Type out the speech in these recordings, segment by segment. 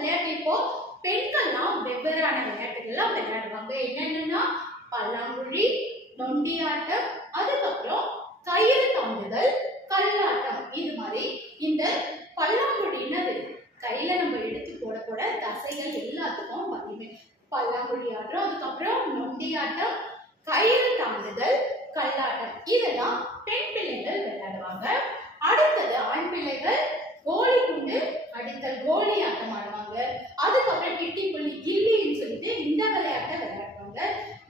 விளையாட்டு இப்போ பெண்கள்லாம் வெவ்வேறான விளையாட்டுகள்லாம் விளையாடுவாங்க. என்னென்னா பல்லாங்குழி, நொண்டியாட்டம், அதுக்கப்புறம் கயிறு தாண்டுதல், கல்லாட்டம். இது மாதிரி இந்த பல்லாங்குழினது கையில நம்ம எடுத்து போட போட தசைகள் எல்லாத்துக்கும் வலிமை. பல்லாங்குழி ஆட்டம், அதுக்கப்புறம் நொண்டியாட்டம், கயிறு தாண்டுதல், கல்லாட்டம் இதெல்லாம் பெண் பிள்ளைகள் விளையாடுவாங்க. அடுத்தது ஆண் பிள்ளைகள் கோலி குண்டு அடித்தல், கோலி ஆட்டம் ஆடுவாங்க. அதுக்கப்புறம் கிட்டி புள்ளி, கில்லின்னு சொல்லிட்டு இந்த விளையாட்டை விளையாடுவாங்க.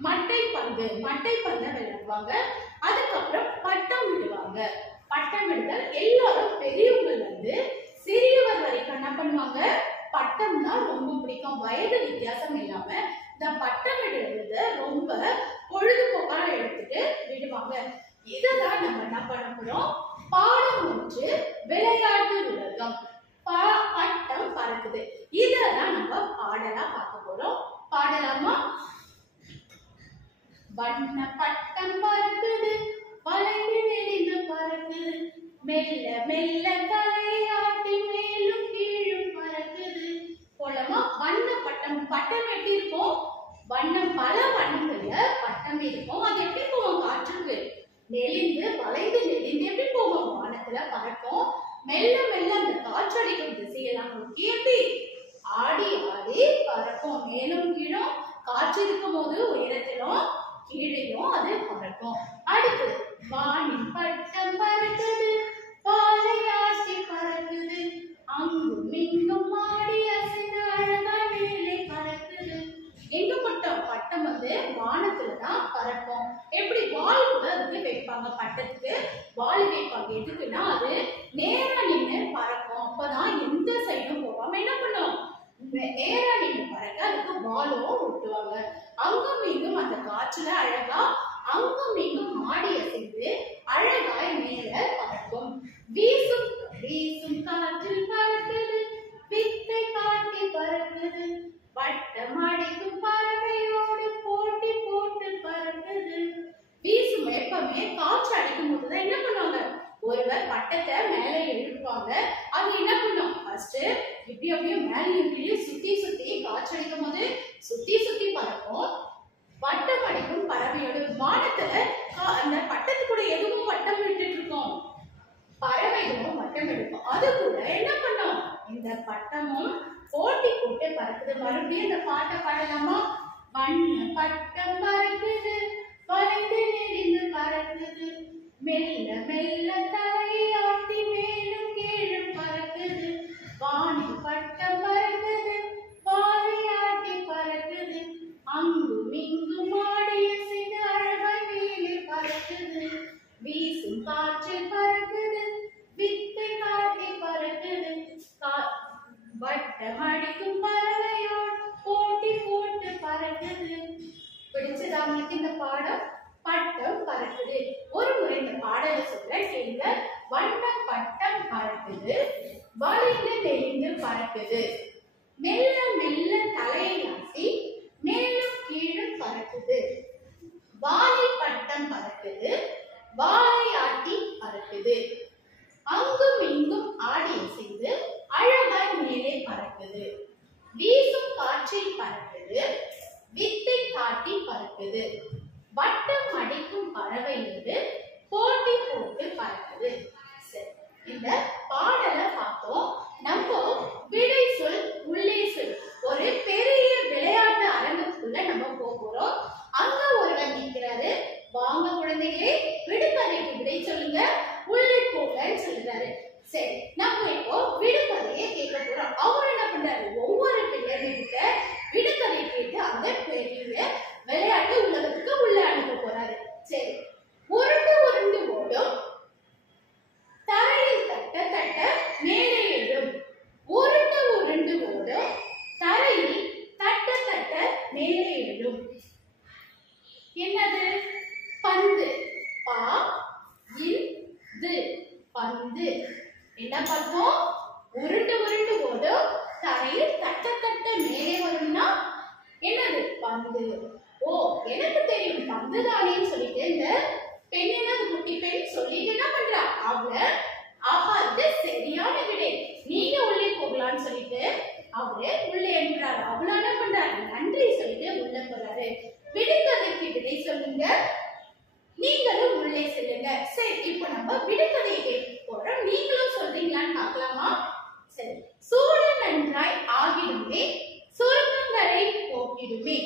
மட்டை பந்து விளையாடுவாங்க. அதுக்கப்புறம் பட்டம் விடுவாங்க. பட்டம் விடுதல் எல்லாரும் பெரியவங்கள்ல இருந்து சிறியவர் வரைக்கும் என்ன பண்ணுவாங்க, பட்டம் தான் ரொம்ப பிடிக்கும். வயது வித்தியாசம் இல்லாம இந்த பட்டம் விடுறத ரொம்ப பொழுதுபோக்கா எடுத்துட்டு விடுவாங்க. இதெல்லாம் நம்ம என்ன பண்ண போறோம், பாடம் 1 விளையாட்டு உலகம். பட்டம் பறக்குது, இதெல்லாம் நம்ம பாடலா பார்க்க போறோம். பாடலாமா? வண்ண பட்டம் பறக்குது, வளைந்து நெளிந்து பறக்குது, மெல்ல மெல்ல தலையாட்டி மேலும் கீழும் பறக்குது. போலமா வண்ண பட்டம். பட்டம் எப்படி இருக்கும், வண்ணம் பல வண்ணங்கள்ல பட்டம் இருக்கும். அது எப்படி போகும், காற்றுக்கு நெளிந்து வளைந்து நெளிந்து எப்படி போகும், வானத்துல பறக்கும். மெல்ல மெல்ல அந்த காற்றடிக்கும் திசையெல்லாம் நோக்கி எப்படி ஆடி ஆடி பறக்கும். மேலும் கீழும் காற்று இருக்கும் போது உயரத்திலும் கீழையும் அது பறக்கும். அடுத்து வானின் பட்டம் பறக்குது, பாலையாட்டி பறக்குது, அங்கும் இங்கும் ஆடி அசைந்து அழகா மேலே பறக்குது. எங்க பட்டம்? பட்டம் வானத்துல தான் பறக்கும். எப்படி வால் கூட அதுக்கு வைப்பாங்க, பட்டத்துக்கு வால் வைப்பாங்க. எதுக்குன்னா அது நேரா நின்று பறக்கும். அப்பதான் எந்த சைடும் போகாம என்ன பண்ணும், நேரா நின்று பறக்க அதுக்கு வாலும் விட்டுவாங்க. அங்கும் இங்கும் அந்த காற்றுல அழகா அங்கும் இங்கும் ஆடி அசைந்து அழகாய் மேல பறக்கும். வீசும் வீசும் காற்றில் பறக்குது, வித்தை காட்டி பறக்குது, வட்டம் அடிக்கும் பறவையோடு போட்டி போட்டு பறக்குது. வீசும் எப்பவுமே காற்று அடிக்கும் போதுதான் என்ன பண்ணுவாங்க, ஒருவர் பட்டத்தை மேல எழுப்பாங்க. அது என்ன பண்ணும், ஃபர்ஸ்ட் இப்படி அப்படியே மேலையும் கீழே சுத்தி சுத்தி காற்று அடிக்கும் போது சுத்தி சுத்தி பறக்கும். வட்டம் அடிக்கும் பறவையோடு வானத்துல அந்த பட்டத்து கூட எதுவும் வட்டம் விட்டுட்டு இருக்கோம், பறவைகளும் வட்டம் எடுக்கும். அது கூட என்ன பண்ணும், இந்த பட்டமும் போட்டி போட்டு பறக்குது. மறுபடியும் இந்த பாட்டை பாடலாமா? வண்ண பட்டம் பறக்குது, வளைந்து நெளிந்து பறக்குது, மெல்ல மெல்ல தலையாட்டி மேலும் கீழும் பறக்குது, வானில் பட்டம் பறக்குது, வாழையாட்டி பறக்குது, அங்கும் இங்கும் ஆடி அசைந்து அழகாய் மேலே பறக்குது, வீசும் காற்றில் பறக்குது, வித்தை காட்டி பறக்குது, வட்டம் அடிக்கும் பறவையோடு போட்டி போட்டு பறக்குது. பிடிச்சதா உங்களுக்கு இந்த பாடம்? பட்டம் பறக்குது. ஒரு முறை இந்த பாடலை சொல்ல கேளுங்க. வண்ண பட்டம் பறக்குது, வளைந்து நெளிந்து பறக்குது, மெல்ல மெல்ல தலையை ஆட்டி மேலும் கீழும் பறக்குது, வாழை பட்டம் பறக்குது, வாழை ஆட்டி பறக்குது, அங்கும் இங்கும் ஆடி அசைந்து அழகாய் மேலே பறக்குது, வீசும் காற்றில் பறக்குது, வித்தை காட்டி பறக்குது, வட்டம் அடிக்கும் பறவையோடு போட்டி போட்டு பறக்குது. சரி, இந்த பாடலை பார்த்தோம். நம்ம விடை சொல் உள்ளே சொல் ஒரு பெரிய விளையாட்டு அரங்கத்துக்குள்ள நம்ம போறோம். அங்க ஒருவர் நிற்கிறாரு. வாங்க குழந்தைகளே, விடுகதைக்கு விடை சொல்லுங்க, உள்ளே போங்கன்னு சொல்லுறாரு. சரி, நம்ம இப்போ விடுகதையை கேட்க போறோம். அவர் என்ன பண்றாரு, ஒவ்வொரு பிள்ளைகிட்ட விடுகதை கேட்டு அங்க பெரிய விளையாட்டு உலகத்துக்கு உள்ள அனுப்ப போறாரு. சரி, உருண்டு உருண்டு ஓடும், தரையில் தட்ட தட்ட மேலே எழும். உருண்டு உருண்டு ஓடும், தரையில் தட்ட தட்ட மேலே எழும். என்னது? பந்து. பா இந்து பந்து. என்ன பார்த்தோம்? உருண்டு உருண்டு ஓடும், தரையில் தட்ட தட்ட மேலே வரும்னா என்னது? பந்து. ஓ, எனக்கு தெரியும் பந்து தானேன்னு சொல்லிட்டு இந்த பெண் என்ன குட்டி பெண் சொல்லிட்டு என்ன பண்றா, அவ ஆஹா இது சரியான விடை, நீங்க உள்ளே போகலான்னு சொல்லிட்டு அவரு உள்ளே என்றார். அவ்வளவு என்ன பண்றாரு? நன்றி சொல்லிட்டு உள்ள போறாரு. விடுகதைக்கு விடை சொல்லுங்க, நீங்களும் உள்ளே செல்லுங்க. சரி, இப்போ நம்ம விடுகதையை கேட்க போறோம். நீங்களும் சொல்றீங்களான்னு பார்க்கலாமா? சரி. சூடு நன்றாய் ஆகிடுமே, சுருக்கங்களை போக்கிடுமே.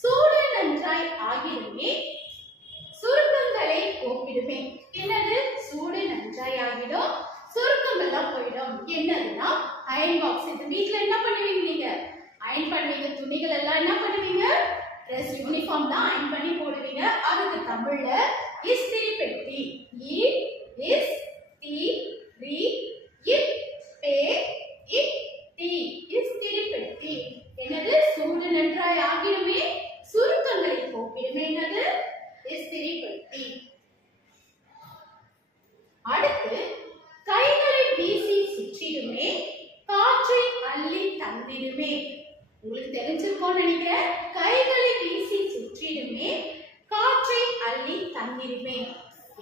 சூடு நன்றாய் ஆகிடுமே, சுருக்கங்களை போக்கிடுமே. என்னது? சூடு நன்றாய் ஆகிடும், சுருக்கங்கள்லாம் போயிடும். என்னதுன்னா அயன் பாக்ஸ். இந்த வீட்ல என்ன பண்ணுவீங்க? நீங்க அயன் பண்ணுவீங்க. துணிகள் எல்லாம் என்ன பண்ணுவீங்க? ட்ரெஸ் யூனிஃபார்ம் தான் அயன் பண்ணி போடுவீங்க. அதுக்கு தமிழ்ல இஸ்திரி பெட்டி. இ இஸ் தி ரி இத் பே இத் தி. இஸ்திரி பெட்டி. என்னது? சூடு நன்றாய் ஆகிடுமே, சுருக்கங்களை போக்கிடுமே. என்னது? இஸ்திரி பெட்டி. அடுத்து கைகளை வீசி சுற்றிடுமே, காற்றை அள்ளி தந்திடுமே. உங்களுக்கு தெரிஞ்சிருக்கோன்னு நினைக்கிறேன். கைகளை வீசி சுற்றிடுமே, காற்றை அள்ளி தந்திடுமே.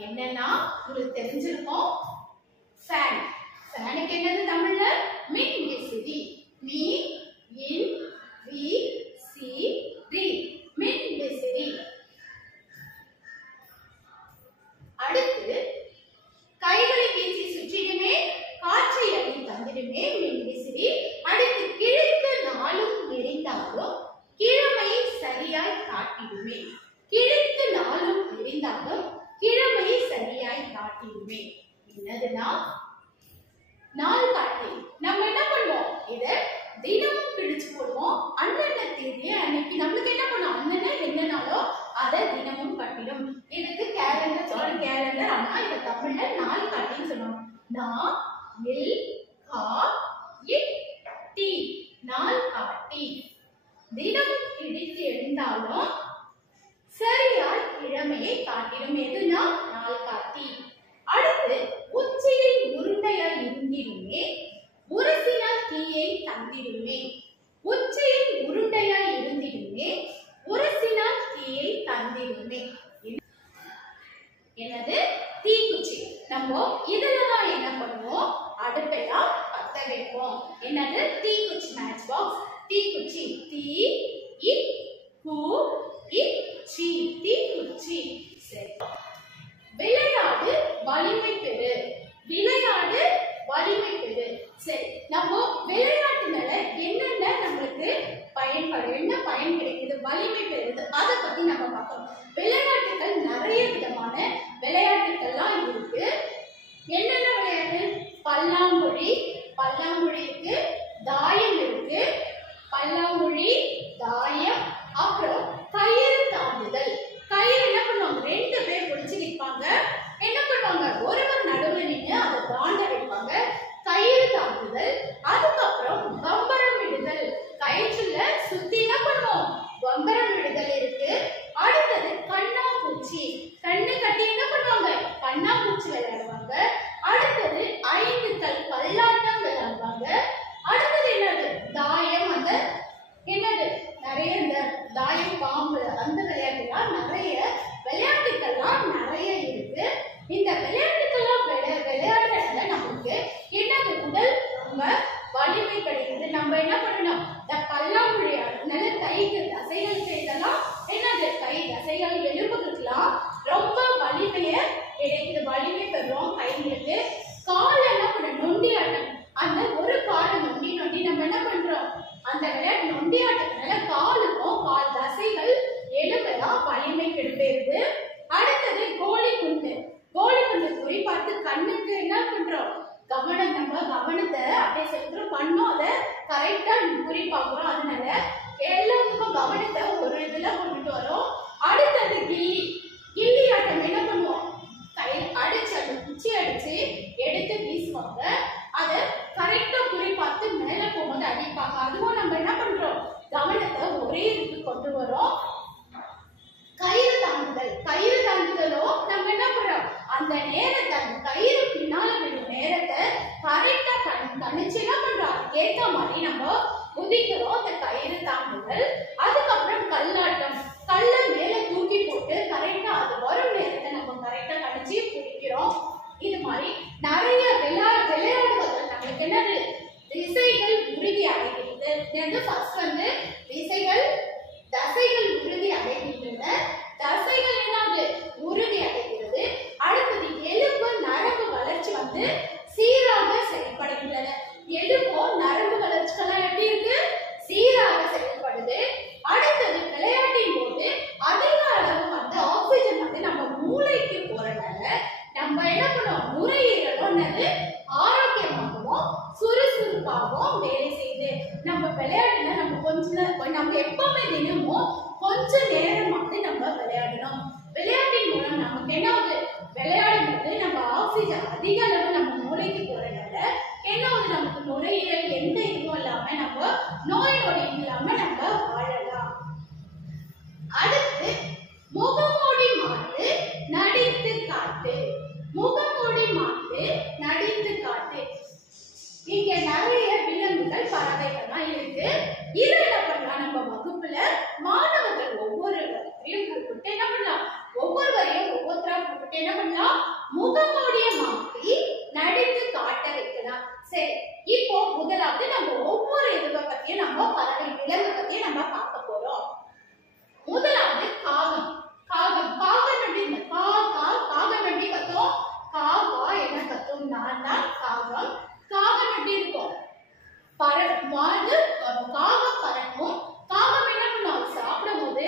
என்னன்னா உங்களுக்கு தெரிஞ்சிருக்கோம். ஃபேன். ஃபேனுக்கு என்னது தமிழ்ல? மின் விசிறி. மீ இன் வி சி ரி. மின் விசிறி. அடுத்து கைகளை வீசி சுற்றிடுமே, காற்றை அள்ளி தந்திடுமே, மின் விசிறி. அடுத்து கிழக்கு நாளும் நெறிந்தாலும் கிழமை சரியாய் காட்டிடுமே. கிழக்கு நாளும் நெறிந்தாலும் கிழமை சரியாய் காட்டிடுமே. என்னதுன்னா நாள் காட்டி. நம்ம என்ன பண்ணுவோம்? இத தினமும் பிடிச்சு போடுவோம். அண்ணன தேதியை அன்னைக்கு நம்மளுக்கு என்ன பண்ணும்? அண்ணன என்னனாலோ அதை தினமும் காட்டிடும். இதுக்கு கேலண்டர் சொல்றோம். கேலண்டர். ஆனா இத தமிழ்ல நாள் காட்டின்னு சொல்லுவோம். நா இல் கா இட் டி. நாள் காட்டி. தினமும் பிடித்து எழுந்தாலும் சரியாய் கிழமையை காட்டிடும். எதுனா நாள் காட்டி. அடுத்து உச்சியில் உருண்டையாய் இருந்திடுமே, உரசினால் தீயை தந்திடுமே. உச்சியில் உருண்டையாய் இருந்திடுமே, உரசினால் தீயை தந்திடுமே. என்னது? தீக்குச்சி. நம்ம இதெல்லாம் என்ன பண்ணுவோம்? அடுப்பெல்லாம் பத்த வைப்போம். என்னது? தீக்குச்சி. Match box. தீக்குச்சி. தீ இ கு இ சி. தீக்குச்சி. சரி. விளையாடு வலிமை பெறு. விளையாடு வலிமை பெறு. சரி, நம்ம விளையாட்டுனால என்னென்ன நம்மளுக்கு பயன்படும், என்ன பயன் கிடைக்குது? வலிமை பெறுது. அதை பத்தி நம்ம பார்க்கணும். விளையாட்டுகள் நிறைய விதமான விளையாட்டுகள்லாம் இருக்கு. என்னென்ன விளையாட்டு? பல்லாங்குழி. பல்லாங்குழி இருக்கு. தாயம் இருக்கு. பல்லாங்குழி, தாயம். அப்புறம் கயிறு தாண்டுதல். கயிறு என்ன பண்ணுவாங்க? ரெண்டு பேர் பிடிச்சு நிற்பாங்க. என்ன பண்ணுவாங்க? ஒருவர் நடுவில் நின்று அதை தாண்ட வைப்பாங்க. கயிறு தாண்டுதல். அதுக்கப்புறம் பம்பரம் விடுதல். கயிற்றுல சுத்தி என்ன பண்ணுவோம்? பம்பரம் விடுதல் இருக்கு. அடுத்தது கண்ணாமூச்சி. கண்ணு கட்டி என்ன பண்ணுவாங்க? கண்ணாமூச்சி விளையாடுவாங்க. அடுத்தது 5 கல் கல்லாட்டம் விளையாடுவாங்க. அடுத்தது என்னது? தாயம். அந்த என்னது? நிறைய இந்த தாயம், பாம்பு, அந்த விளையாட்டுலாம் நிறைய விளையாட்டுகள்லாம் நிறைய இருக்கு. இந்த விளையாட்டுகள்லாம் விளையாடுறதுல நமக்கு என்னது? உடல் ரொம்ப வலிமை கிடைக்குது. நம்ம என்ன பண்ணணும்? இந்த பல்லாங்குழி நல்ல கைக்கு தசைகள் செய்தெல்லாம் என்னது? கை தசைகள், எலும்புகளுக்கெல்லாம் ரொம்ப வலிமைய கிடைக்குது. வலிமை பெறுவோம் கைகளுக்கு. கால் என்ன பண்ண? நொண்டி ஆட்டம். அந்த ஒரு காலை நொண்டி நொண்டி நம்ம என்ன பண்றோம்? அந்த விளையாட்டு நொண்டி ஆட்டத்தினால காலுக்கும் கால் தசைகள், எலும்பெல்லாம் வலிமை கிடைப்பது. அடுத்தது கோலி குண்டு. கோலி குண்டு குறி பார்த்து கண்ணுக்கு என்ன பண்றோம்? கவனம். நம்ம கவனத்தை அப்படியே செலுத்துறோம். பண்ணோம் அதை கரெக்டா குறி பார்க்கிறோம். அதனால எல்லாத்துக்கும் கவனத்தை ஒரு இதுல கொண்டுட்டு வரோம். அடுத்தது கில்லி. கில்லி ஆட்டம் என்ன பண்ணுவோம்? கை அடிச்சு, அந்த குச்சி அடிச்சு எடுத்து வீசுவாங்க. அதை கரெக்டா குறி பார்த்து மேல போகும்போது அடிப்பாங்க. அதுவும் நம்ம என்ன பண்றோம்? கவனத்தை ஒரே இதுக்கு கொண்டு வரோம். கயிறு தாண்டுதல். கயிறு தாண்டுதலும் நம்ம என்ன பண்றோம்? அந்த நேரத்தை, கயிறு பின்னால விடும் நேரத்தை கரெக்டா கணிச்சு என்ன பண்றோம்? அதுக்கேற்ற மாதிரி நம்ம குதிக்கிறோம். அந்த கயிறு தாண்டுதல். அதுக்கப்புறம் கல்லாட்டம். கல்ல மேல தூக்கி போட்டு கரெக்டா அது வரும் நேரத்தை நம்ம கரெக்டா கணிச்சு பிடிக்கிறோம். இது மாதிரி நிறைய விளையாடுவதில் நம்மளுக்கு என்னது? திசைகள் உறுதி அடைகிறது. வந்து சீராக செயல்படுகின்றன. எலும்போ நரம்பு வளர்ச்சிகள்லாம் எப்படி இருக்கு? சீராக செயல்படுது. அடுத்தது விளையாட்டின் போது அதிக அளவு வந்து ஆக்சிஜன் வந்து நம்ம மூளைக்கு போறதுனால நம்ம என்ன பண்ணுவோம்? நுரையீரலும் ஆரோக்கியமாகவும் சுறுசுறுப்பாகவும் வேலை செய்யுது. நம்ம விளையாட்டுல நம்ம எப்பவுமே தினமும் கொஞ்ச நேரம் வந்து நம்ம விளையாடணும். விளையாட்டின் மூலம் நமக்கு என்ன ஆகுது? விளையாடும் போது நம்ம ஆக்சிஜன் அதிக அளவு நம்ம மூளைக்கு போறதுனால என்ன ஆகுது? நமக்கு நுரையீரல் எந்த இதுவும் இல்லாம நம்ம நோய் நொடி இல்லாம நம்ம வாழலாம். அடுத்து முகமூடி மாட்டு நடித்து காட்டு. முகமூடி மாட்டு நடித்து காட்டு. இங்க நிறைய விலங்குகள் பறவைகள்லாம் இருக்கு. இதை என்ன பண்ணலாம்? நம்ம வகுப்புல மாணவர்கள் ஒவ்வொருவரையும் கூப்பிட்டு என்ன பண்ணலாம்? ஒவ்வொருவரையும் ஒவ்வொருத்தரா கூப்பிட்டு என்ன பண்ணலாம்? முகமூடிய மாட்டி நடித்து காட்ட வைக்கலாம். சரி, இப்போ முதலாவது நம்ம ஒவ்வொரு இதை பத்தியும் நம்ம பறவை விலங்கு பத்தியும் நம்ம பார்க்க போறோம். முதலாவது காகம். காகம் காகம் எப்படி காகம் எப்படி கத்தும்? காகா என்ன கத்தும்? நான் தான் காகம். காகம் எப்படி இருக்கும்? காகம் பறக்கும். காகம் என்ன பண்ணும்? சாப்பிடும் போது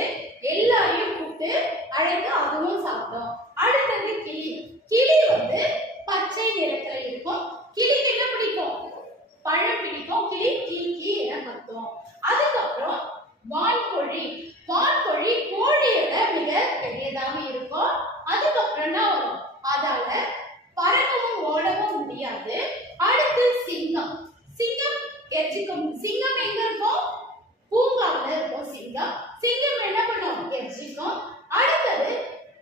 எல்லாரையும் கூப்பிட்டு அழைத்து அதுவும் சாப்பிடும். அடுத்தது கிளி. கிளி வந்து பச்சை நிறத்துல இருக்கும். கிளிக்கு என்ன பிடிக்கும்? பழம் பிடிக்கும். கிளி கிளி என கத்தும். அதுக்கப்புறம் வான்கோழி. வான்கோழி கோழியோட மிக பெரியதாக இருக்கும். அதுக்கப்புறம் தான் வரும். அதால பறக்கவும் ஓடவும் முடியாது. அடுத்து சிங்கம். சிங்கம் கெர்ச்சிக்கும். சிங்கம் எங்க இருக்கும்? பூங்காவில் இருக்கும் சிங்கம். சிங்கம் என்ன பண்ணும்? கெர்ச்சிக்கும். அடுத்தது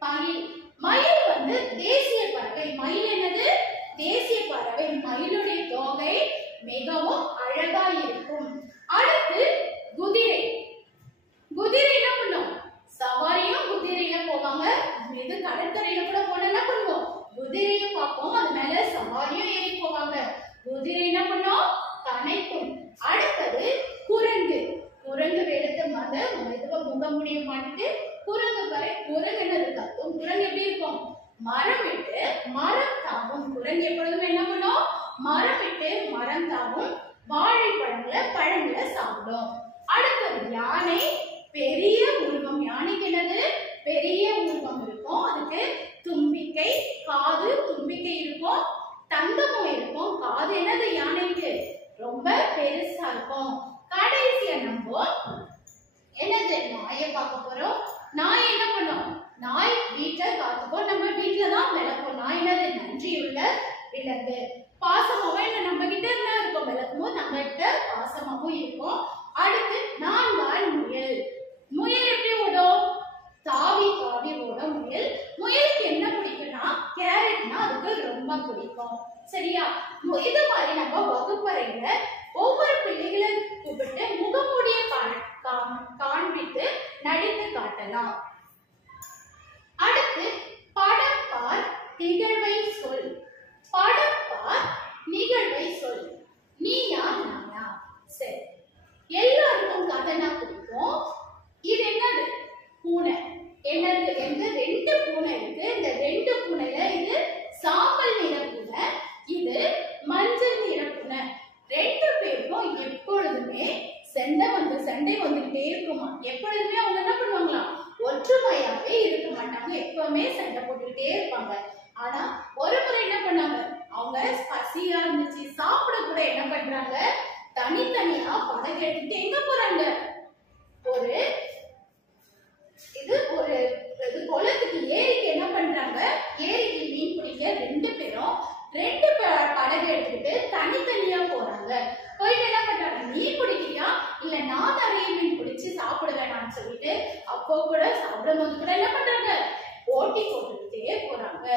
மயில். மயில் வந்து தேசிய பறவை. மயில் என்னது? தேசிய பறவை. மயிலுடைய தோகை மிகவும் அழகா இருக்கும். அடுத்து குதிரை. குதிரை என்ன பண்ணும்? சவாரியும் குதிரையில போவாங்க. இது கடற்கரையில கூட போன என்ன பண்ணுவோம்? குதிரையை பார்ப்போம். அது மேல சவாரியும் ஏறி போவாங்க. குதிரை என்ன பண்ணும்? கனைக்கும். அடுத்தது குரங்கு. குரங்கு வேடத்தை முகமுடிய மாட்டிட்டு குரங்கு வரை குரங்கு என்ன கத்தும்? குரங்கு எப்படி இருக்கும்? மரம் விட்டு மரம் தாவும். குரங்கு எப்பொழுதுமே என்ன பண்ணும்? மரம் விட்டு மரம் தாவும். பழங்களை சாப்பிடும். அடுத்தது யானை. பெரிய உருவம். யானைக்கு என்னது? பெரிய உருவம் இருக்கும். அதுக்கு தும்பிக்கை, காது, தும்பிக்கை இருக்கும். தந்தமும் இருக்கும். காது என்னது? யானைக்கு ரொம்ப பெருசா இருக்கும். கடைசியா நம்ம என்னது? நாயை பார்க்க போறோம். நாய் என்ன பண்ணும்? நாய் வீட்டை காத்துக்கும். நம்ம வீட்டுல தான் விளக்கும். நாய் என்னது? நன்றியுள்ள விலங்கு. பாசமாவும் என்ன நம்ம கிட்ட என்ன இருக்கும்? விளக்கும் போது நம்ம கிட்ட பாசமாவும் இருக்கும். அடுத்து நான்கால் முயல். முயல் எப்படி ஓடும்? தாவி தாவி ஓடும் முயல். முயலுக்கு என்ன பிடிக்கும்னா கேரட்னா அதுக்கு ரொம்ப பிடிக்கும். சரியா? இது மாதிரி நம்ம வகுப்பறையில ஒவ்வொரு பிள்ளைகளை கூப்பிட்டு முகமூடிய காண்பித்து நடித்து காட்டலாம். அடுத்து படம் பார் நிகழ்வை சொல். படம் பார் நிகழ்வை சொல். நீயா நானா? சரி, எல்லாருக்கும் கதைனா பிடிக்கும். இது என்னது? பூனை. என்னது? ரெண்டு பூனை இருக்கு. இந்த ரெண்டு பூனைல இது சாம்பல் நிற பூனை, இது மஞ்சள் நிற பூனை. ரெண்டு பேருக்கும் எப்பொழுதுமே சண்டை வந்துகிட்டே இருக்குமா. எப்பொழுதுமே அவங்க என்ன பண்ணுவாங்களா? ஒற்றுமையாவே இருக்க மாட்டாங்க. எப்பவுமே சண்டை போட்டுக்கிட்டே இருப்பாங்க. ஆனா ஒரு முறை என்ன பண்ணாங்க? அவங்க பசியா இருந்துச்சு, சாப்பிட கூட என்ன பண்றாங்க? தனித்தனியா படகு எடுத்துட்டு எங்க போறாங்க? ஒரு குளத்துக்கு, ஏரிக்கு என்ன பண்றாங்க? ஏரிக்கு மீன் பிடிக்க ரெண்டு பேரும் படகு எடுத்துக்கிட்டு தனித்தனியா போறாங்க. போயிட்டு என்ன பண்றாங்க? மீன் பிடிக்கிறியா இல்ல நான் நிறைய மீன் பிடிச்சு சாப்பிடுவேன்னு சொல்லிட்டு அப்போ கூட சாப்பிடும் போது கூட என்ன பண்றாங்க? போட்டி போட்டுக்கிட்டே போறாங்க.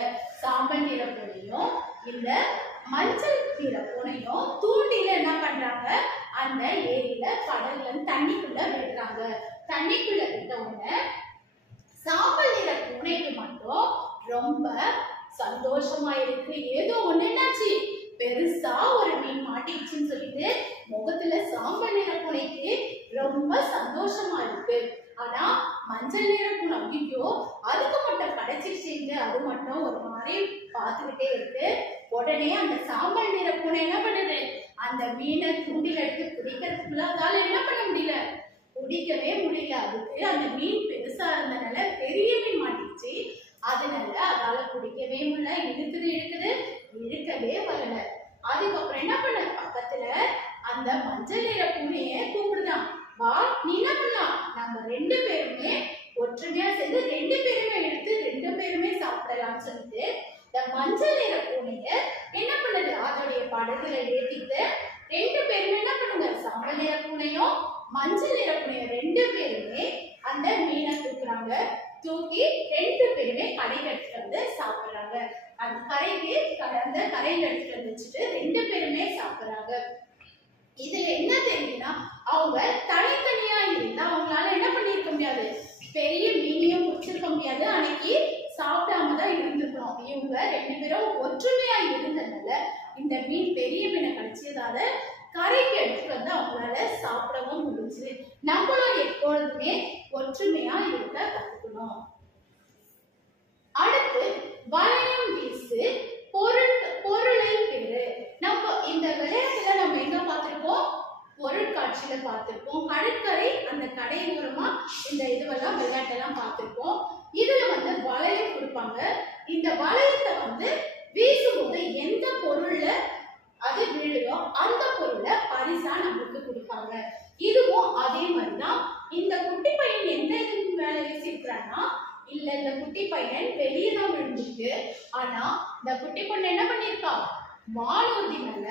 சாம்பல் நிற பூனையும் இந்த மஞ்சள் நிற பூனையும் தூண்டில என்ன பண்றாங்க? அந்த ஏரியில கடல்ல தண்ணிக்குள்ள விடுறாங்க. தண்ணிக்குள்ள விட்ட உடனே சாம்பல் நிற பூனைக்கு மட்டும் ரொம்ப சந்தோஷமா இருக்கு. ஏதோ ஒண்ணு என்னாச்சு? பெருசா ஒரு மீன் மாட்டிடுச்சுன்னு சொல்லிட்டு முகத்துல சாம்பல் நிற பூனைக்கு ரொம்ப சந்தோஷமா இருக்கு. ஆனா மஞ்சள் நிற பூனை ஐயோ அதுக்கு மட்டும் கிடைச்சிருச்சு. அது மட்டும் ஒரு மாதிரி பார்த்துக்கிட்டே இருக்கு. உடனே அந்த சாம்பல் நிற பூனை என்ன பண்ணுது, அந்த மீனை துண்டில் எடுத்து பிடிக்கிறதுக்குள்ள அதால என்ன பண்ண முடியல, பிடிக்கவே முடியல. அதுக்கு அந்த மீன் பெருசா இருந்தனால பெரிய மீன் மாட்டிச்சு. அதனால அதால பிடிக்கவே முடியல. இழுக்குது இழுக்கவே வரல. அதுக்கப்புறம் என்ன பண்ண, பக்கத்துல அந்த மஞ்சள் நிற பூனைய கூப்பிடுதான், வா நீ என்ன பண்ணலாம், நம்ம 2 பேருமே ஒற்றுமையா சேர்ந்து 2 பேருமே எடுத்து 2 பேருமே சாப்பிடலாம்னு சொல்லிட்டு இந்த மஞ்சள் நிற பூனைய என்ன பண்ணுது, அதோடைய படகுல ஏத்திட்டு 2 பேருமே என்ன பண்ணுங்க, சாம்பல் நிற பூனையும் மஞ்சள் நிற பூனையும் 2 பேருமே அந்த மீனை தூக்குறாங்க. தூக்கி 2 பேருமே கரைக்கு எடுத்துட்டு வந்து சாப்பிடுறாங்க. அந்த கரைக்கு அந்த கரையில எடுத்துட்டு வந்து வச்சுட்டு 2 பேருமே சாப்பிடுறாங்க. இதுல என்ன தெரியுதுன்னா, அவங்க தனித்தனியா இருந்தா அவங்களால என்ன பண்ணிருக்க முடியாது, பெரிய மீனையும் பிடிச்சிருக்க முடியாது, அன்னைக்கு சாப்பிடாம தான் இருந்திருக்கணும். இவங்க 2 பேரும் ஒற்றுமையா இருந்ததுனால இந்த மீன் பெரிய மீனை கிடைச்சதால கரைக்கு எடுத்துட்டு வந்து அவங்களால சாப்பிடவும் முடிஞ்சது. நம்மளும் எப்பொழுதுமே ஒற்றுமையா இருக்க கத்துக்கணும். அடுத்து வளையம் வீசு பொருளை பெறு. நம்ம இந்த விளையாட்டுல நம்ம எங்க பார்த்திருப்போம், பொருட்காட்சியில பார்த்திருப்போம். கடற்கரை அந்த கடை மூலமா இந்த இதுவெல்லாம் விளையாட்டெல்லாம் பார்த்திருப்போம். இதுல வந்து வளையம் கொடுப்பாங்க. இந்த வளையத்தை வீசும்போது எந்த பொருள்ல அது விழுதோ அந்த பொருளை பரிசா நம்மளுக்கு கொடுப்பாங்க. இதுவும் அதே மாதிரிதான். இந்த குட்டி பையன் எந்த இதுக்கு மேல வீசிருக்கான்னா, இல்ல இந்த குட்டி பையன் வெளியே தான் விழுந்துருக்கு. ஆனா இந்த குட்டி பொண்ணு என்ன பண்ணிருக்கா, வானூர்தி மேல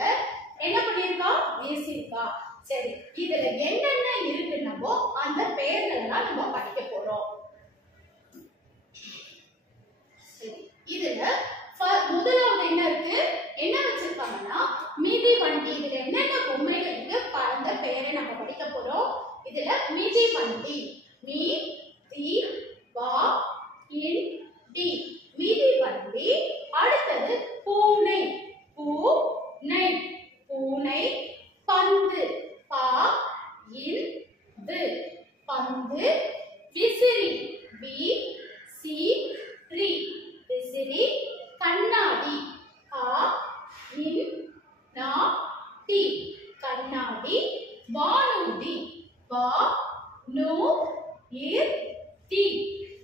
என்ன பண்ணிருக்கா, வீசிருக்கா. சரி, இதுல என்னென்ன இருக்குன்னோ அந்த பெயர்கள் எல்லாம் நம்ம படிக்க போறோம். சரி, இதுல முதலாவது என்ன இருக்கு, என்ன வச்சிருக்காங்கன்னா மிதி வண்டி. இதுல என்னென்ன பொம்மைகள் இருக்கு அந்த பெயரை நம்ம படிக்க போறோம். இதுல மிதி வண்டி, மீ தி வா இன் டி, மிதி வண்டி. அடுத்தது பூனை, பூனை பூனை. பந்து, பா இன் து, பந்து. விசிறி, வி சி ரி, விசிறி. கண்ணாடி, கா இன் நா டி, கண்ணாடி. வானூர்தி, வா நூ இர் தி,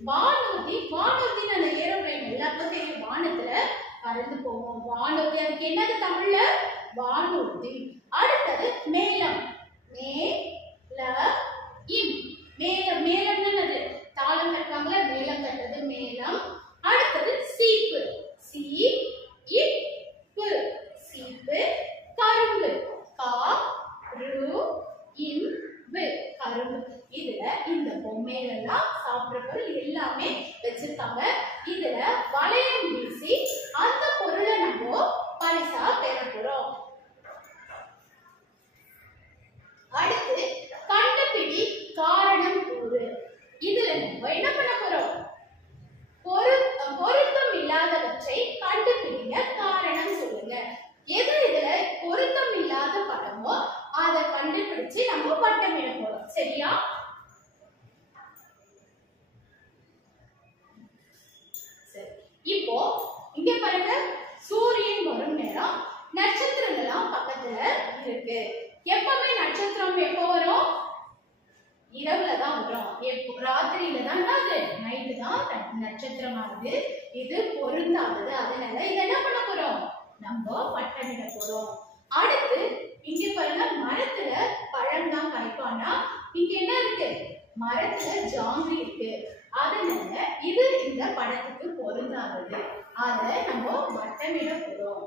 வானூர்தி. வானூர்தி அந்த ஏரோப்ளேன் எல்லாருக்கும் தெரியும், வானத்துல பறந்து போவோம். வானூர்தி, அதுக்கு என்னது தமிழ்ல, வானூர்தி. அடுத்தது மேளம், மே ல இம், மேளம். மேளம் என்னது, தாளம் கட்டுறாங்களா, மேளம் கட்டுறது மேளம். அடுத்தது சீப்பு, சி இப்பு, சீப்பு. கரும்பு, கா ரு இம் பு, கரும்பு. இதுல இந்த பொம்மைகள் எல்லாம் சாப்பிடுற பொருள் எல்லாமே வச்சிருக்காங்க. இதுல வளையம் வீசி அந்த பொருளை நம்ம பரிசா பெற போறோம். அடுத்து கண்டுபிடி காரணம் கூறு. இதுல நம்ம என்ன பண்ண போறோம், பொருத்தம் இல்லாதவற்றை கண்டுபிடிங்க, காரணம் சொல்லுங்க. எது இதுல பொருத்தம் இல்லாத படமோ அதை கண்டுபிடிச்சு நம்ம பட்டமிட போறோம். சரியா? சரி, இப்போ இங்க பாருங்க, சூரியன் வரும் நேரம், நட்சத்திரங்கள்லாம் பக்கத்துல இருக்கு. எப்பவுமே நட்சத்திரம் எப்போ வரும், இரவுல தான் வரும். ராத்திரியில தான், நைட்டு தான் நட்சத்திரமானது. இது பொருந்தாதது. அதனால இதை என்ன பண்ண போறோம், நம்ம பட்டமிட போறோம். அடுத்து இங்க பாருங்க, மரத்துல பழம் தான் காய்க்கும். ஆனா இங்க என்ன இருக்கு, மரத்துல ஜாங்கிரி இருக்கு. அதனால இது இந்த படத்துக்கு பொருந்தாதது. அதை நம்ம வட்டமிட போறோம்.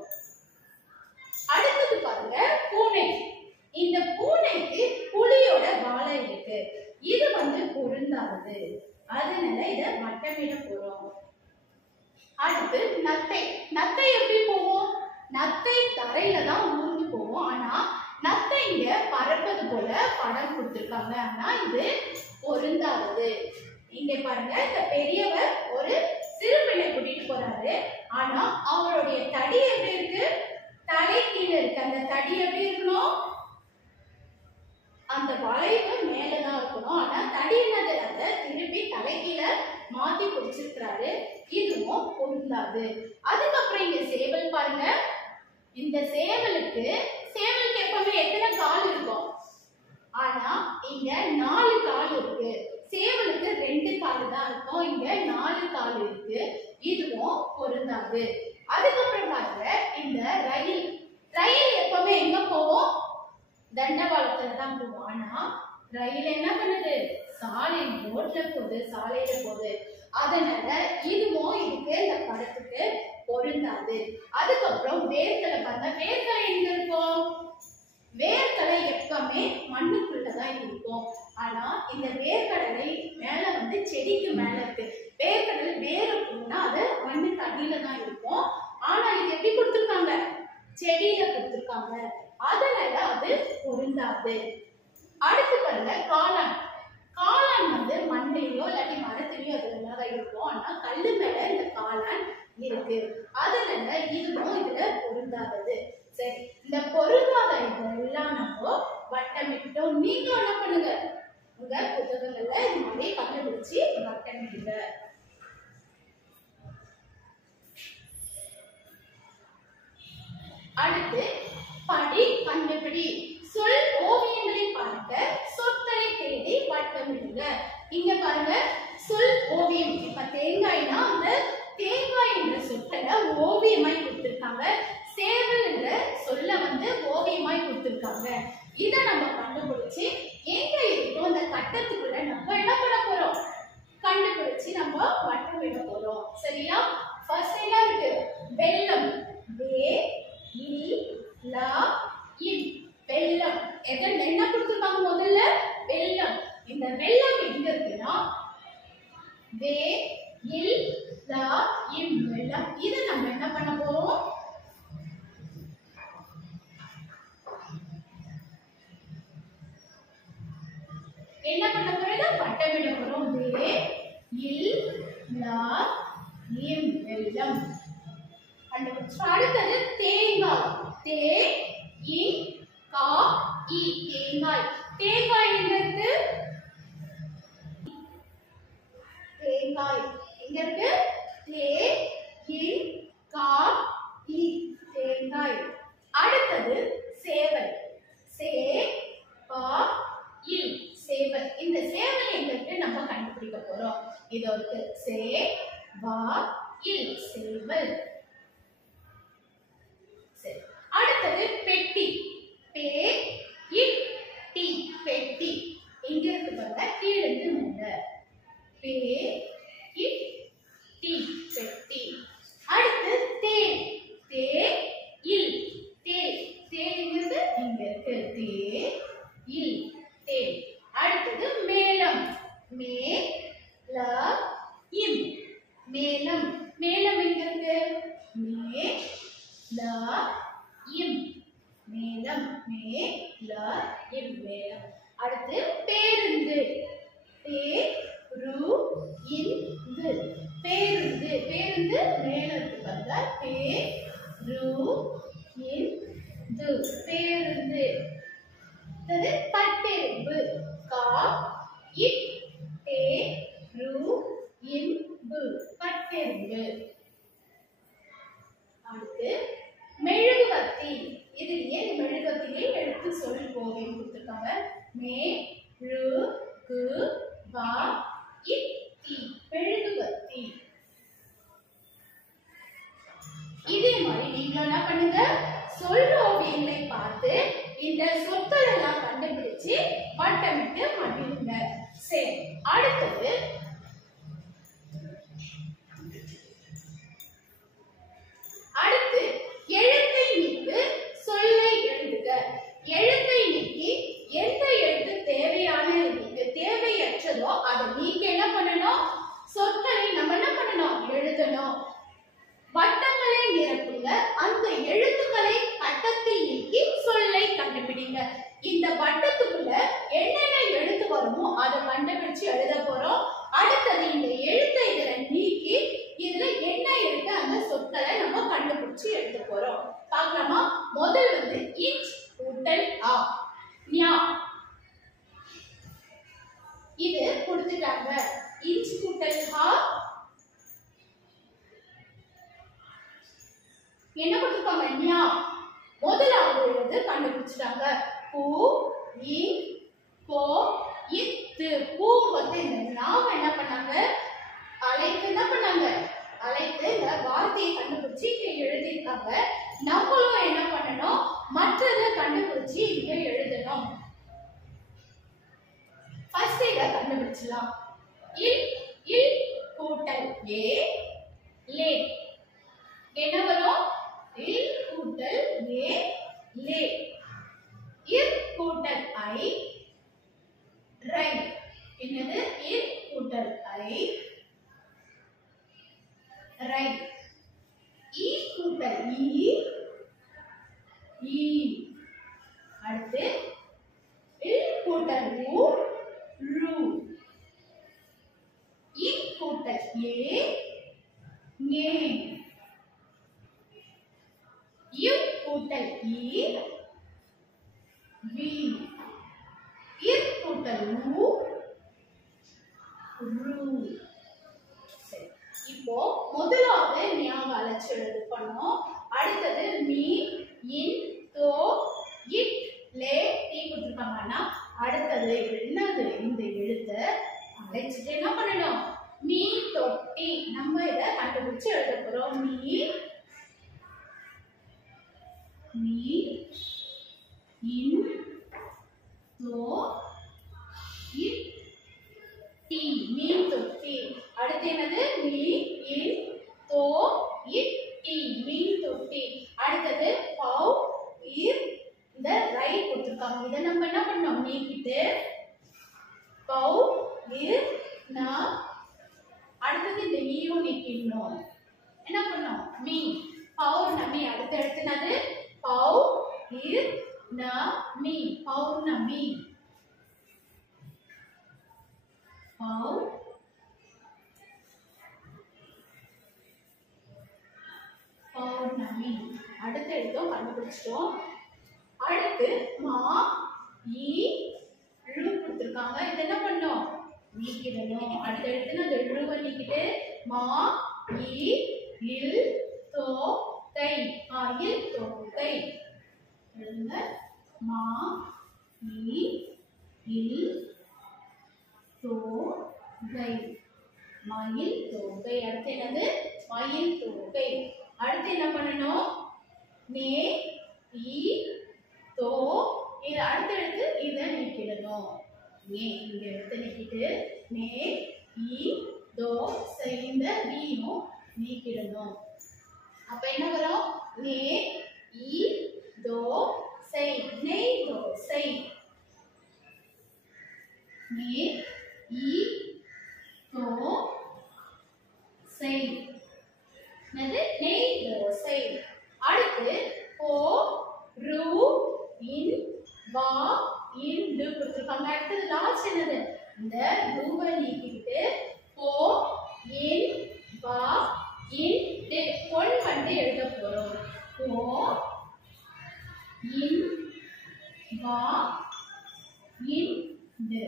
அடுத்தது பாருங்க, பூனை. இந்த பூனைக்கு புலியோட வாழை இருக்கு. இது பொருந்தாதது. அதனால இத வட்டமிட போறோம். அடுத்து நத்தை. நத்தை எப்படி போகும்? நத்தை தரையில தான் ஊர்ந்து போகும். ஆனா நத்தை இங்க பறப்பது போல படம் கொடுத்திருக்காங்க. ஆனா இது பொருந்தாதது. இங்க பாருங்க, இந்த பெரியவர் ஒரு சிறுபிள்ளை கூட்டிட்டு போறாரு. ஆனா அவருடைய தடி எப்படி இருக்கு? தலை கீழே இருக்கு. அந்த தடி எப்படி இருக்கணும்? அந்த வளைவு மேலதான் இருக்கணும். ஆனா தடி என்னது? அதை திருப்பி தலை கீழே மாத்தி பிடிச்சிருக்கிறாரு. இதுவும் பொருந்தாது. அதுக்கப்புறம் இங்க சேவல் பாருங்க, இந்த சேவலுக்கு எப்பவுமே எத்தனை கால் இருக்கும்? ஆனா இங்க 4 கால் இருக்கு. சேவலுக்கு 2 கால் தான் இருக்கும், இங்க 4 கால் இருக்கு. இதுவும் பொருந்தாது. அதுக்கப்புறம் பாருங்க, இந்த ரயில் எப்பவுமே எங்க போவோம்? தண்டவாளத்துல தான் போவோம். ஆனா ரயில் என்ன பண்ணுது? ரோட்ல போகுது, சாலையில போகுது. அதனால இதுவும் இதுக்கு இந்த படத்துக்கு பொருந்தாது. அதுக்கப்புறம் வேர்க்கலை பாருங்க, வேர்க்கலை எங்க இருக்கும்? வேர்க்கடலை எப்பவுமே மண்ணுக்குள்ளதான் இருக்கும். ஆனா இந்த வேர்க்கடலை மேல வந்து செடிக்கு மேல இருக்கு. வேர்க்கடலை வேறு போனா அது மண்ணுக்கு அடியில தான் இருக்கும். ஆனா இது எப்படி கொடுத்திருக்காங்க? செடியில கொடுத்திருக்காங்க. அதனால அது பொருந்தாது. அடுத்து பாருங்க, காளான் வந்து மண்ணிலையோ இல்லாட்டி மரத்திலையோ அதுலதான் இருக்கும். ஆனா கல்லு மேல இந்த காளான் இருக்கு. அதனால இதுவும் இதுல பொருந்தாதது. சரி, இந்த பொருந்தாத இதெல்லாம் நம்ம வட்டமிட்டோம். நீங்க என்ன பண்ணுங்க? உங்க புத்தகங்கள்ல இந்த மாதிரி கண்டுபிடிச்சு வட்டமிடுங்க. அடுத்து படி கண்டுபிடி. சொல் ஓவியங்களை பார்க்க சொற்களை தேடி வட்டமிடுங்க. இங்க பாருங்க, சொல் ஓவியம். இப்ப தேங்காய்னா அந்த தேங்காய் என்ற சொற்களை ஓவியமாய் கொடுத்திருக்காங்க. சேவல் என்ற சொல்ல வந்து ஓவியமாய் கொடுத்திருக்காங்க. இத நம்ம கண்டுபிடிச்சு எங்க இருக்கோ அந்த கட்டத்துக்குள்ள நம்ம என்ன பண்ண போறோம்? கண்டுபிடிச்சு நம்ம வட்டமிட போறோம். சரியா? ஃபர்ஸ்ட் என்ன இருக்கு? வெள்ளம். வே இல் லா இம். வெள்ளம். என்ன கொடுத்திருக்காங்க முதல்ல? வெள்ளம். இந்த வெள்ளம் எங்க இருக்குன்னா வே இல் லா இம் வெள்ளம். இது நம்ம என்ன பண்ண போறோம்? என்ன பண்ண போறோம்? வட்டமிட போறோம். வே இல் லா இம் வெள்ளம். அடுத்தது தேங்காய். தே இ கா இ தேங்காய். தேங்காய் எங்க இருக்கு? தேங்காய் எங்க இருக்கு? தே இ கா இ தேங்காய். அடுத்தது சேவல். சே பா இல் சேவல். இந்த சேவல் எங்க இருக்கு நம்ம கண்டுபிடிக்க போறோம். இது இருக்கு. சே பா இல் சேவல். சரி, அடுத்தது பெட்டி. பே இட் டி பெட்டி. எங்க இருக்கு பாருங்க? கீழ இருந்து மேல. பே இட் டி பெட்டி. அடுத்து தேன். தே இல் தேன். தேன் எங்க இருக்கு? இங்க இருக்கு. தே இல் தேன். அடுத்தது மேளம். மே ல இம் மேளம். மேளம் எங்க இருக்கு? மே ல இம் மேளம். மே ல இம் மேளம். அடுத்து பேருந்து. பே ரு இன் து பேருந்து. பேருந்து மேல இருக்கு பாருங்க. பே ரு இன் து பேருந்து. அடுத்தது பட்டெரும்பு. கா இட் டே ரு இன் பு பட்டெரும்பு. அடுத்து மெழுகுவர்த்தி. இதுலயே மெழுகுவர்த்தியை எடுத்து சொல் ஓவியம் கொடுத்திருக்காங்க. மே ழு கு வா இட் தி மெழுகுவர்த்தி. இதே மாதிரி நீங்களும் என்ன பண்ணுங்க? சொல் ஓவியங்களை பார்த்து இந்த சொற்கள் எல்லாம் கண்டுபிடிச்சு வட்டமிட்டு மகிழுங்க. சரி, அடுத்தது எழுத்தை நீக்கு சொல்லை எழுதுக. எழுத்தை நீக்கி எந்த எழுத்து தேவையற்றதோ அதை நீக்க என்ன பண்ணணும்? சொற்களை நம்ம என்ன பண்ணணும்? எழுதணும். வட்டங்களை நிரப்புங்க. அந்த எழுத்துக்களை கட்டத்தில் நீக்கி சொல்லை கண்டுபிடிங்க. இந்த வட்டத்துக்குள்ள என்னென்ன எழுத்து வருமோ அதை கண்டுபிடிச்சு எழுத போறோம். அடுத்தது இந்த எழுத்தை இதுல நீக்கி இதுல என்ன இருக்கு அந்த சொற்களை நம்ம கண்டுபிடிச்சு எழுத போறோம். பார்க்கலாமா? முதல் வந்து இச் கூட்டல் ஆ. ஞா. இது கொடுத்துட்டாங்க. இச் கூட்டல் ஆ என்ன கொடுத்துருக்காங்க? ஞா. முதலாவது எழுத்து கண்டுபிடிச்சிட்டாங்க. பூ இ கோ இத்து. பூ வந்து இந்த நாம என்ன பண்ணாங்க, அழைத்து என்ன பண்ணாங்க, அழைத்து இந்த வார்த்தையை கண்டுபிடிச்சு இங்க எழுதியிருக்காங்க. நம்மளும் என்ன பண்ணணும், மற்றதை கண்டுபிடிச்சு இங்க எழுதணும். ஃபர்ஸ்ட் இத கண்டுபிடிச்சலாம். இல் இல் கூட்டல் ஏ லே. என்ன வரும்? இல் கூட்டல் ஏ லே. இர் கூட்டல் ஐ ரை. என்னது? இர் கூட்டல் ஐ ரை. ஈ கூட்டல் ஈ ஈ. அடுத்து இல் கூட்டல் ஊ ரு. இ கூட்டல் ஏ ஞே. யு கூட்டல் ஈ வி. இர் கூட்டல் ஊ ரு. இப்போ முதலாவது ஞாபக அலட்சியது பண்ணோம். அடுத்தது மீ இன் தோ இட் லே தீ கொடுத்துருக்காங்கன்னா அடுத்தது என்னது, இந்த எழுத்தை அழைச்சிட்டு என்ன பண்ணணும், மீ தொட்டி. நம்ம இதை கண்டுபிடிச்சு எழுத போறோம். Me in though it D. மீன் தொட்டி. அடுத்து என்னது? Me in though it D. மீன் தொட்டி. அடுத்தது பவ் இர். இந்த ரை கொடுத்துருக்காங்க. இதை நம்ம என்ன பண்ணோம், நீக்கிட்டு பவ் இர் நா. அடுத்தது இந்த ஈயும் நீக்கிடணும். என்ன பண்ணோம், மீ பௌர்ணமி. அடுத்து எடுத்துனது பவ் இர் நா மீ. பௌர்ணமி. பௌர்ணமி. அடுத்து எடுத்தோம், கண்டுபிடிச்சிட்டோம். அடுத்து மா இ ழு கொடுத்துருக்காங்க. இது என்ன பண்ணோம், நீக்கிடணும். அடுத்து எடுத்து அந்த ழுவை நீக்கிட்டு மா இ இல் தோ தை. இல் தோகை. எழுதுங்க. மா இ இல் தோகை. மயில் தோகை. அடுத்து என்னது, மயில் தோகை. அடுத்து என்ன பண்ணணும், நே இ தோ. இது அடுத்து எடுத்து இதை நீக்கிடணும். நே இங்க எடுத்து நீக்கிட்டு நே இ தோ இந்த வீயும் நீக்கிடணும். அப்ப என்ன வரும், நே இ தோ செய். நெய் தோசை. நே இ தோ செய். என்னது, நெய் தோசை. அடுத்து போ ரு இன் வா இன் டு கொடுத்துருக்காங்க. அடுத்தது லாஸ்ட் என்னது, இந்த ரூவை நீக்கிட்டு போ இன் வா இன் டு. பொன் வந்து எழுத போறோம். போ இன் வா இன் டு.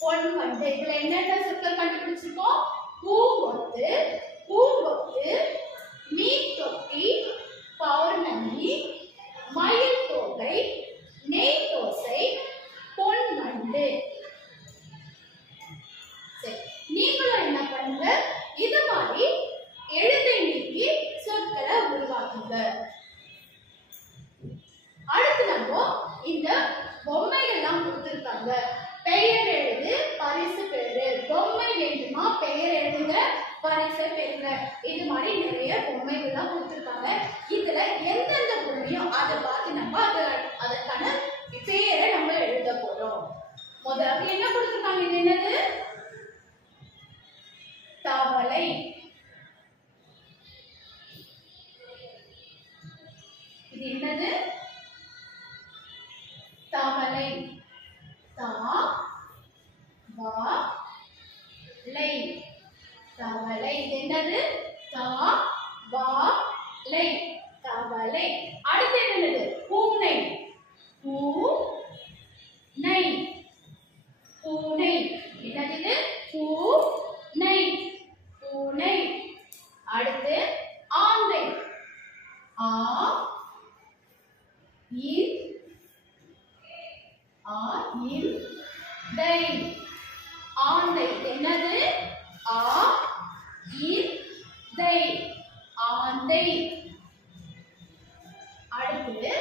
பொன் வந்து இதுல என்னென்ன சொற்கள் கண்டுபிடிச்சிருக்கோம், பூங்கொத்து, பூங்கொத்து, மீன் தொட்டி, பௌர்ணமி, மயில் தோகை, நெய் தோசை, பொன் வண்டு. நீங்களும் என்ன பண்ணுங்க, இது மாதிரி எழுத்தை நீக்கி சொற்களை உருவாக்குங்க. அடுத்து நம்ம இந்த பொம்மைகள் எல்லாம் கொடுத்திருக்காங்க. பெயர் எழுது, பரிசு பெறு. பொம்மை வேண்டுமா, பெயர் எழுதுங்க, பரிசு பெறுங்க. இது மாதிரி நிறைய பொம்மைகள் எல்லாம் கொடுத்திருக்காங்க. இதுல எந்தெந்த பொம்மையோ அதை பார்த்து நம்ம அதற்கான பேரை நம்ம எழுத போறோம். முதல்ல என்ன கொடுத்திருக்காங்க, இது என்னது, தவளை. இது என்னது, தவளை. தா வா லை. தவளை. இது என்னது, தா வா லை. தவளை. அடுத்து என்னது, பூனை. பூ நை. பூனை. என்னது, பூ நை. பூனை. அடுத்து ஆந்தை. ஆ இந்தை. ஆந்தை என்னது? ஆ இந்தை ஆந்தை. அடுத்து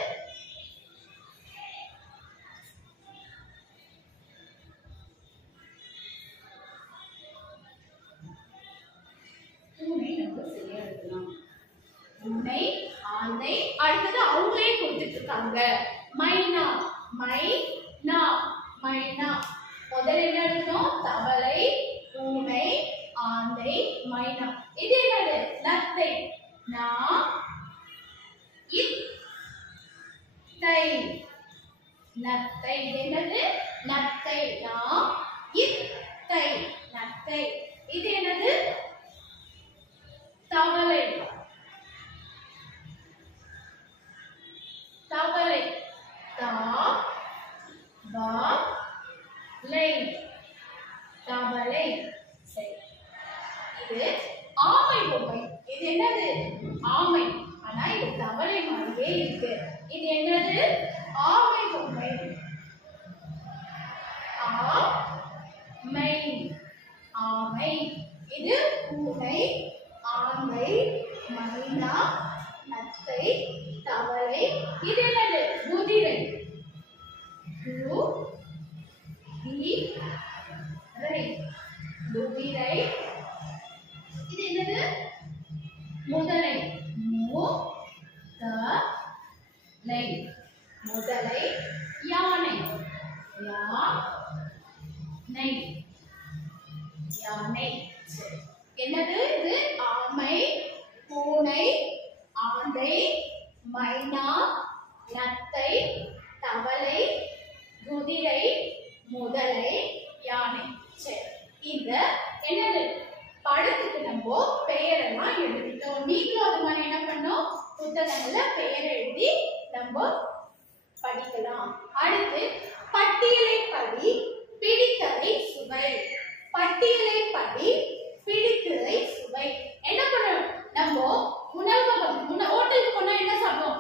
பூனை நம்ம சரியா எழுதலாம். பூனை ஆந்தை. அடுத்தது அவங்களே கொடுத்துட்டு இருக்காங்க. மைனா மைனா மைனா. முதல்ல என்ன எழுதணும்? தவளை பூனை ஆந்தை மைனா. இது என்னது? நத்தை. நா இத்தை நத்தை. என்னது? நத்தை. நா இத்தை நத்தை. இது என்னது? தவளை தவளை. தா வா லை தவளை. சரி. இது ஆமை பொம்மை. இது என்னது? ஆமை. ஆனா இது தவளை மாதிரியே இருக்கு. இது என்னது? ஆமை பொம்மை. ஆமை ஆமை. இது பூனை ஆமை மைனா நத்தை தவளை. இது என்னது? குதிரை. குதிரை. இது என்னது? முதலை. முதலை முதலை. யானை. யானை யானை. என்னது? இது ஆமை பூனை ஆந்தை மைனா நத்தை தவளை குதிரை முதலை யானை. சரி. இந்த என்னது? படத்துக்கு நம்ம பெயரெல்லாம் எழுதிட்டோம். நீங்களும் அது மாதிரி என்ன பண்ணோம்? புத்தகங்கள்ல பெயரை எழுதி நம்ம படிக்கலாம். அடுத்து பட்டியலை படி பிடித்ததை சுவை. பட்டியலை படி பிடித்ததை சுவை. என்ன பண்ணணும்? நம்ம உணவகம் ஹோட்டலுக்கு போனா என்ன சாப்பிடுவோம்?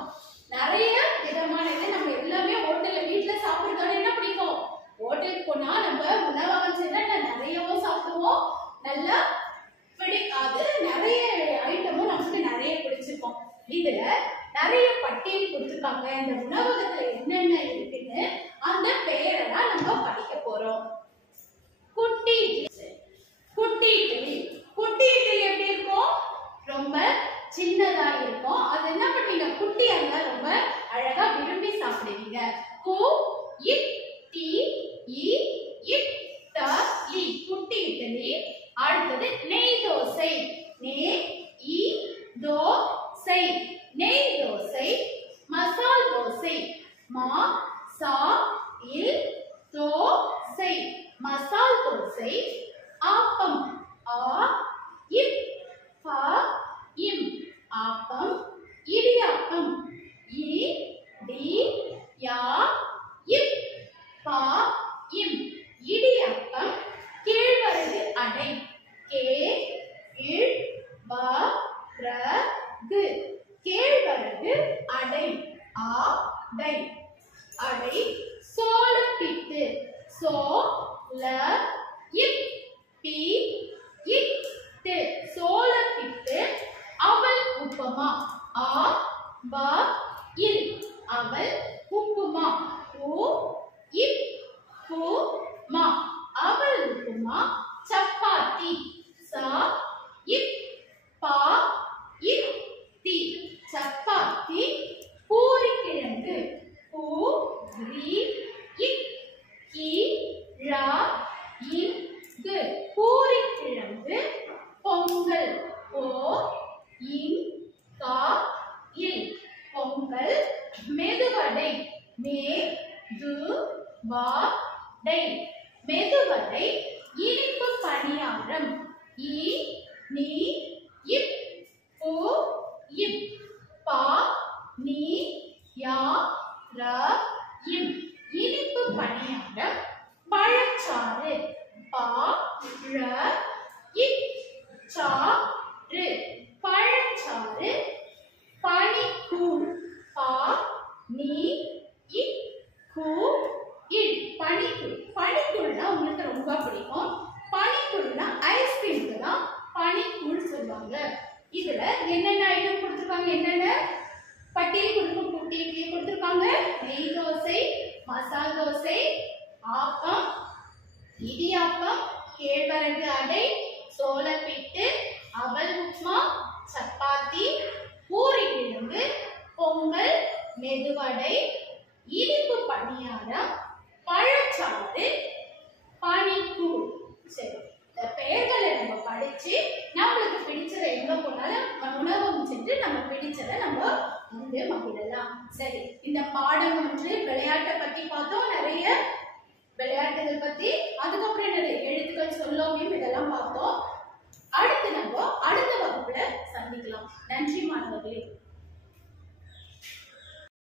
நிறைய விதமான இது நம்ம எல்லாமே ஹோட்டல்ல வீட்டுல சாப்பிடுறதோட என்ன பிடிக்கும்? ஹோட்டலுக்கு போனா நம்ம உணவகம் செஞ்சா நிறையவோ சாப்பிடுவோம். நல்லா பிடிக்காது. நிறைய ஐட்டமும் நமக்கு நிறைய பிடிச்சிருக்கும். இதுல நிறைய பட்டியல் கொடுத்துருக்காங்க. இந்த உணவகத்துல என்னென்ன இருக்குன்னு அந்த பெயரெல்லாம் நம்ம படிக்க போறோம். குட்டி குட்டி இட்லி. குட்டி இட்லி எப்படி இருக்கும்? ரொம்ப சின்னதா இருக்கும். அது என்ன பண்ணுவீங்க? குட்டியா இருந்தா ரொம்ப அழகா விரும்பி சாப்பிடுவீங்க. கு இட் டி இ இட் த லி குட்டி இட்லி. அடுத்தது நெய் தோசை. நே இ தோ சை நெய் தோசை. மசால் தோசை. மா சா இல் தோ சை மசால் தோசை. ஆப்பம். ஆ இப் பா இம் ஆப்பம். இடியாப்பம். இ டி யா இப் பா இம் இடியாப்பம். கேழ்வரகு அடை. கே இல் ப ர கு கேழ்வரகு அடை. ஆ டை அடை. சோளப்பிட்டு. சோ ல இப் பி இட் டு சோளப்பிட்டு. அவல் உப்புமா. ஆ ப இல் அவல் உப்புமா. உ இப் பு மா அவல் உப்புமா. சப்பாத்தி. சா இப் பா இட் தி சப்பாத்தி. பூரிக்கிழங்கு. பூ ரி இக் கி ரா இங்கு பூரிக்கிழங்கு. பொங்கல். போ இன் கா இல் பொங்கல். மெதுவடை. மே து வா டை மெதுவடை. இனிப்பு பணியாரம். இ நீ இப் பு இப் பா நீ யா ர இம் இனிப்பு பணியாரம். பழச்சாறு. பா ழ இச் சா று பழச்சாறு. பனிக்கூழ். பா நீ இக் கூ இல் பனி ஆப்பம், இடியாப்பம், கேழ்வரகு அடை, சோளப்பிட்டு, அவல் உப்புமா, சப்பாத்தி, பூரி கிழங்கு, பொங்கல், மெதுவடை, இனிப்பு பணியாரம், பழச்சாறு, பனிக்கூழ். சரி, இந்த பெயர்களை நம்ம படிச்சு நம்மளுக்கு பிடிச்சதை எங்க போனாலும் உணவகம் சென்று நம்ம பிடிச்சதை நம்ம வந்து மகிழலாம். சரி, இந்த பாடம் ஒன்று விளையாட்டை பத்தி பார்த்தோம், நிறைய